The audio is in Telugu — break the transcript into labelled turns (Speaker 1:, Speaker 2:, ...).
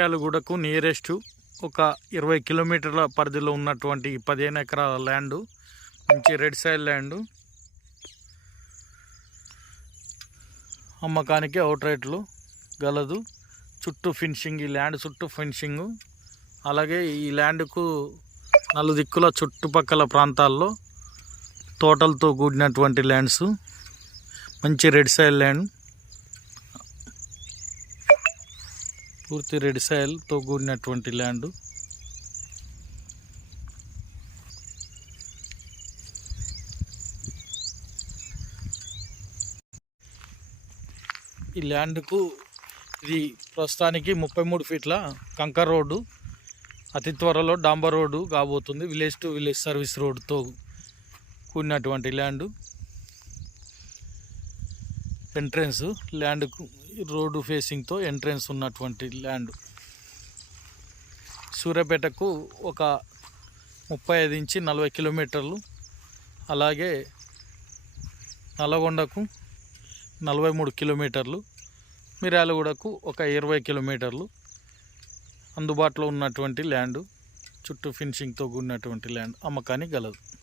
Speaker 1: యాలగూడకు నియరెస్ట్ ఒక ఇరవై కిలోమీటర్ల పరిధిలో ఉన్నటువంటి పదిహేను ఎకరాల ల్యాండు మంచి రెడ్ సైడ్ ల్యాండ్. అమ్మకానికి అవుట్ రేట్లు గలదు. చుట్టూ ఫినిషింగ్ ఈ ల్యాండ్ చుట్టూ ఫినిషింగ్. అలాగే ఈ ల్యాండ్కు నలుదిక్కుల చుట్టుపక్కల ప్రాంతాల్లో తోటలతో కూడినటువంటి ల్యాండ్స్. మంచి రెడ్ సైడ్ ల్యాండ్. పూర్తి రెడ్ సాయిల్తో కూడినటువంటి ల్యాండ్. ఈ ల్యాండ్కు ఇది ప్రస్తుతానికి ముప్పై మూడు ఫీట్ల కంకర్ రోడ్డు. అతి త్వరలో డాంబర్ రోడ్డు కాబోతుంది విలేజ్ టు విలేజ్ సర్వీస్ రోడ్డుతో కూడినటువంటి ల్యాండ్. ఎంట్రన్స్ ల్యాండ్కు రోడ్డు ఫేసింగ్తో ఎంట్రెన్స్ ఉన్నటువంటి ల్యాండ్. సూర్యాపేటకు ఒక ముప్పై ఐదు నుంచి నలభై కిలోమీటర్లు అలాగే నల్లగొండకు నలభై మూడు కిలోమీటర్లు మిర్యాలగూడకు ఒక ఇరవై కిలోమీటర్లు అందుబాటులో ఉన్నటువంటి ల్యాండ్ చుట్టూ ఫినిషింగ్తో కూడినటువంటి ల్యాండ్ అమ్మకానికి గలదు.